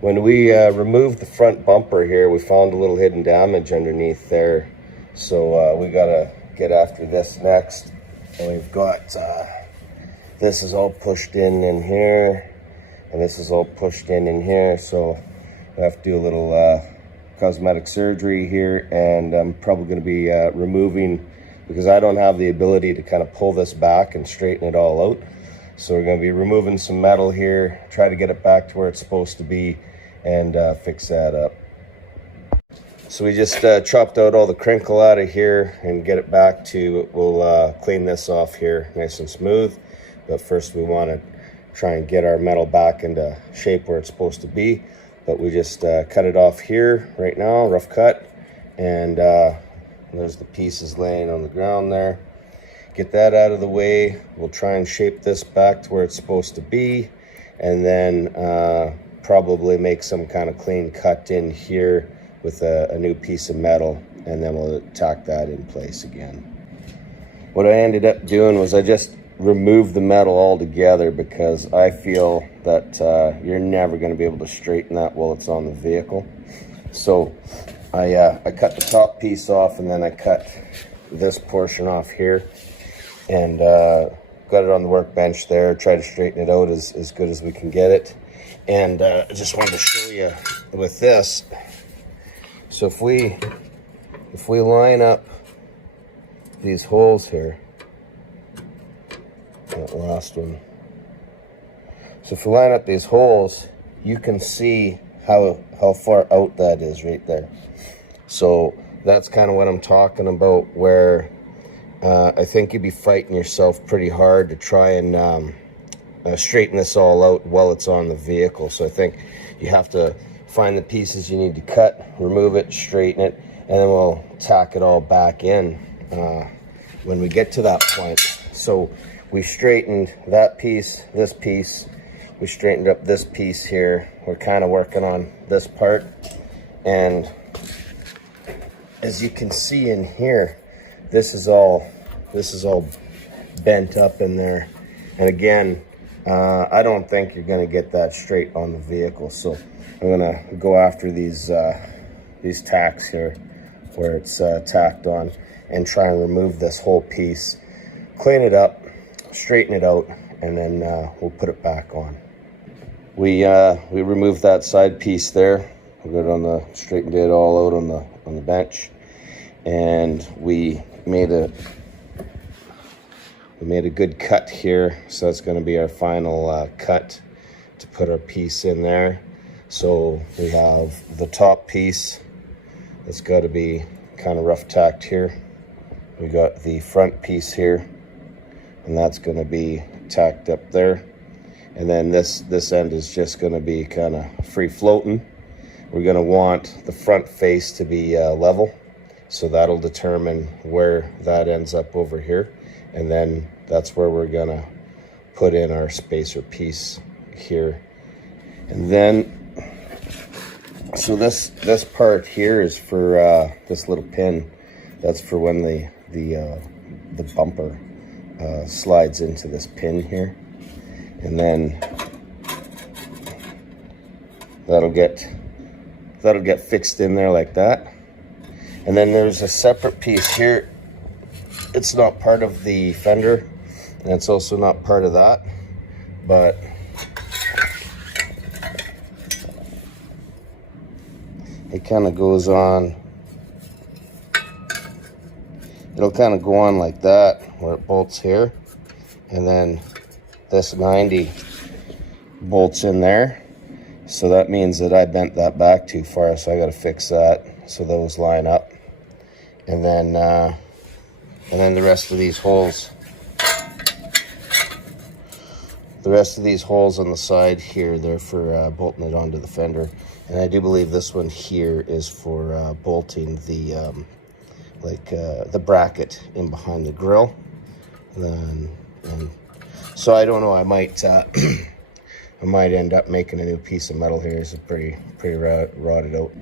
When we removed the front bumper here, we found a little hidden damage underneath there. So we gotta get after this next. And we've got, this is all pushed in here, and this is all pushed in here. So I have to do a little cosmetic surgery here, and I'm probably gonna be removing, because I don't have the ability to kind of pull this back and straighten it all out. So we're gonna be removing some metal here, try to get it back to where it's supposed to be, and fix that up. So we just chopped out all the crinkle out of here and get it back to, we'll clean this off here nice and smooth. But first we want to try and get our metal back into shape where it's supposed to be. But we just cut it off here right now, rough cut. And there's the pieces laying on the ground there. Get that out of the way. We'll try and shape this back to where it's supposed to be. And then probably make some kind of clean cut in here with a new piece of metal, and then we'll tack that in place again. What I ended up doing was I just removed the metal altogether, because I feel that you're never going to be able to straighten that while it's on the vehicle. So I cut the top piece off, and then I cut this portion off here, and got it on the workbench there, try to straighten it out as good as we can get it. And I just wanted to show you with this. So if we line up these holes here, that last one. So if we line up these holes, you can see how far out that is right there. So that's kind of what I'm talking about, where I think you'd be fighting yourself pretty hard to try and straighten this all out while it's on the vehicle. So I think you have to find the pieces you need to cut, remove it, straighten it, and then we'll tack it all back in when we get to that point. So we straightened that piece, this piece, we straightened up this piece here. We're kind of working on this part, and as you can see in here, this is all bent up in there. And again, I don't think you're going to get that straight on the vehicle. So I'm going to go after these tacks here where it's tacked on, and try and remove this whole piece, clean it up, straighten it out, and then we'll put it back on. We removed that side piece there. We got it on the, straightened it all out on the bench, and we made a good cut here. So that's going to be our final cut to put our piece in there. So we have the top piece that's got to be kind of rough tacked here. We got the front piece here, and that's going to be tacked up there. And then this end is just going to be kind of free floating. We're going to want the front face to be level, so that'll determine where that ends up over here. And then that's where we're going to put in our spacer piece here. And then, so this part here is for this little pin. That's for when the bumper slides into this pin here, and then that'll get fixed in there like that. And then there's a separate piece here. It's not part of the fender, and it's also not part of that, but it kind of goes on. It'll kind of go on like that, where it bolts here, and then this 90 bolts in there. So that means that I bent that back too far, so I got to fix that so those line up. And then the rest of these holes. The rest of these holes on the side here, they're for bolting it onto the fender. And I do believe this one here is for bolting the the bracket in behind the grill. And so I don't know, I might I might end up making a new piece of metal here. It's pretty rotted out.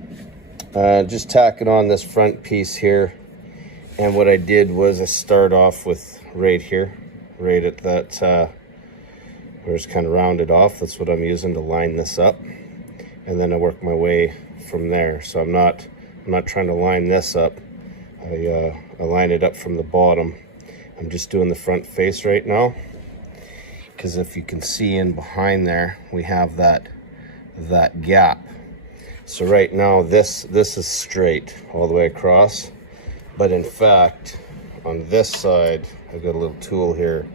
Just tacking on this front piece here. And what I did was I start off with right here, right at that where it's kind of rounded off. That's what I'm using to line this up. and then I work my way from there. So I'm not trying to line this up. I line it up from the bottom. I'm just doing the front face right now, because if you can see in behind there, we have that gap. So right now this is straight all the way across, but in fact on this side I've got a little tool here.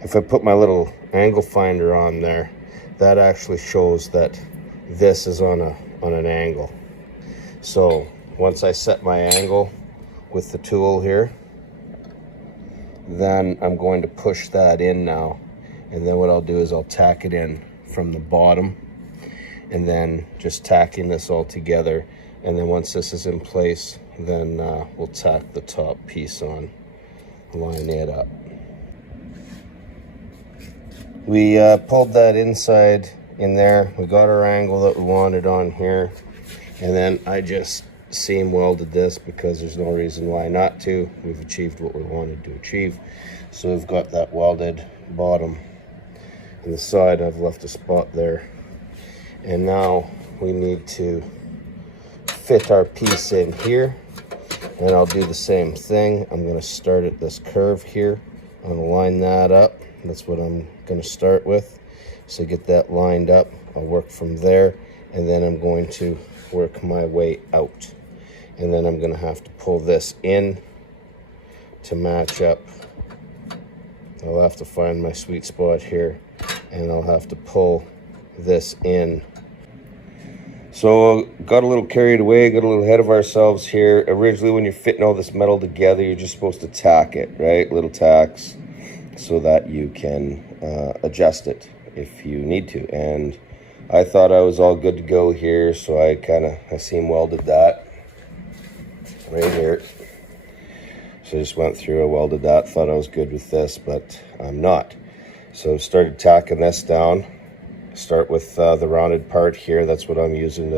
If I put my little angle finder on there, that actually shows that this is on an angle. So once I set my angle with the tool here, then I'm going to push that in now, and then what I'll do is I'll tack it in from the bottom, and then just tacking this all together, and then once this is in place, then we'll tack the top piece on, line it up. We pulled that inside in there, we got our angle that we wanted on here, and then I just seam welded this because there's no reason why not to. We've achieved what we wanted to achieve. So we've got that welded bottom. On the side I've left a spot there, and now we need to fit our piece in here, and I'll do the same thing. I'm going to start at this curve here. I'm going to line that up. That's what I'm going to start with. So get that lined up, I'll work from there, and then I'm going to work my way out, and then I'm going to have to pull this in to match up. I'll have to find my sweet spot here, and I'll have to pull this in. So got a little carried away, got a little ahead of ourselves here. Originally, when you're fitting all this metal together, you're just supposed to tack it, right? Little tacks, so that you can adjust it if you need to. And I thought I was all good to go here, so I seam welded that right here. So I just went through, I welded that, thought I was good with this, but I'm not. So started tacking this down. Start with the rounded part here. That's what I'm using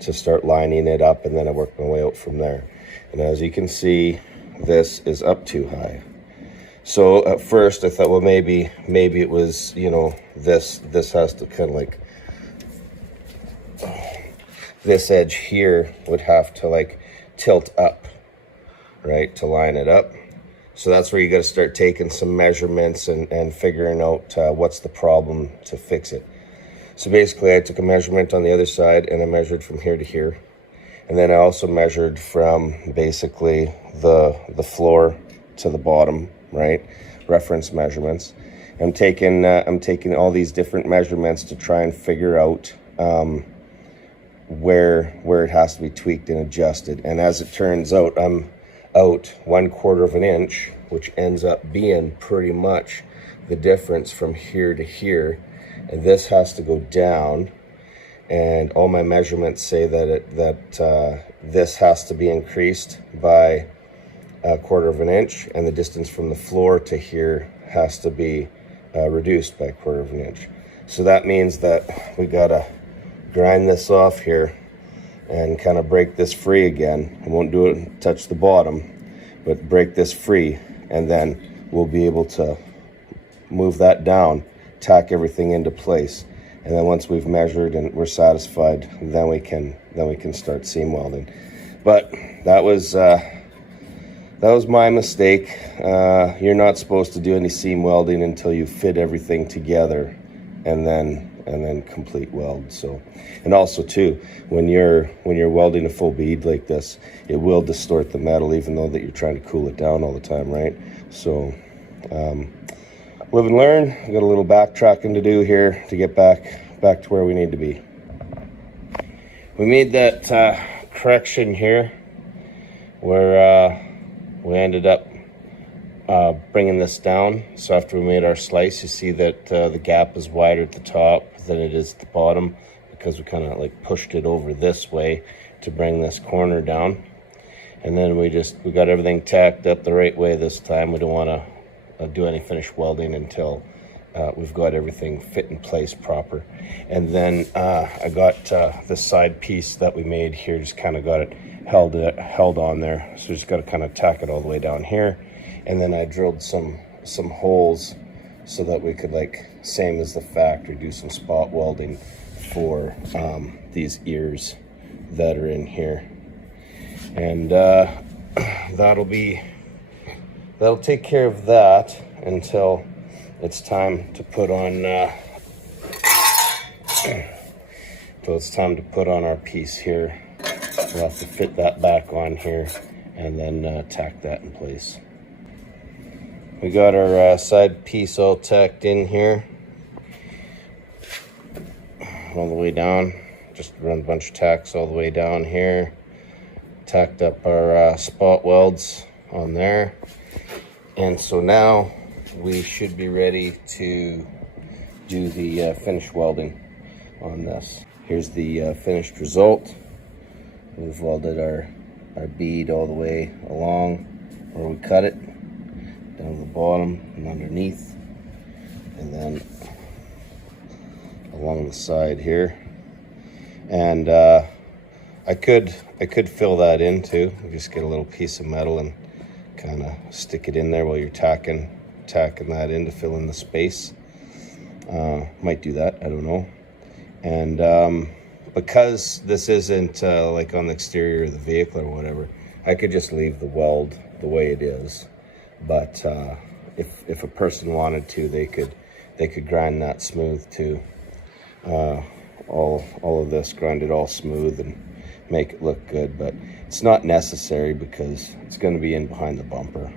to start lining it up, and then I work my way out from there. And as you can see, this is up too high. So at first I thought, well, maybe it was, you know, this has to kind of like, this edge here would have to like tilt up, right, to line it up. So that's where you got to start taking some measurements and figuring out what's the problem to fix it. So basically I took a measurement on the other side, and I measured from here to here. And then I also measured from basically the floor to the bottom, right? Reference measurements. I'm taking all these different measurements to try and figure out where it has to be tweaked and adjusted. And as it turns out, I'm out 1/4 of an inch, which ends up being pretty much the difference from here to here. And this has to go down, and all my measurements say that this has to be increased by 1/4 of an inch, and the distance from the floor to here has to be reduced by 1/4 of an inch. So that means that we gotta grind this off here and kind of break this free again. I won't do it, touch the bottom, but break this free, and then we'll be able to move that down, tack everything into place, and then once we've measured and we're satisfied, then we can start seam welding. But that was my mistake. You're not supposed to do any seam welding until you fit everything together, and then complete weld. So, and also too, when you're welding a full bead like this, it will distort the metal, even though that you're trying to cool it down all the time, right? So live and learn. We got a little backtracking to do here to get back to where we need to be. We made that correction here where we ended up bringing this down. So after we made our slice, you see that the gap is wider at the top than it is at the bottom, because we kind of like pushed it over this way to bring this corner down. And then we got everything tacked up the right way this time. We don't want to do any finish welding until we've got everything fit in place proper. And then I got this side piece that we made here, just kind of got it held on there. So just got to kind of tack it all the way down here. And then I drilled some holes so that we could, like, same as the factory, do some spot welding for these ears that are in here. And that'll take care of that until it's time to put on our piece here. We'll have to fit that back on here and then tack that in place. We got our side piece all tacked in here, all the way down. Just run a bunch of tacks all the way down here. Tacked up our spot welds on there. And so now we should be ready to do the finish welding on this. Here's the finished result. We've welded our bead all the way along where we cut it, down to the bottom and underneath, and then along the side here. And I could fill that in too. Just get a little piece of metal and kind of stick it in there while you're tacking that in to fill in the space. Might do that, I don't know. And because this isn't like on the exterior of the vehicle or whatever, I could just leave the weld the way it is. But if a person wanted to, they could grind that smooth too. All of this, grind it all smooth and make it look good, but it's not necessary because it's going to be in behind the bumper.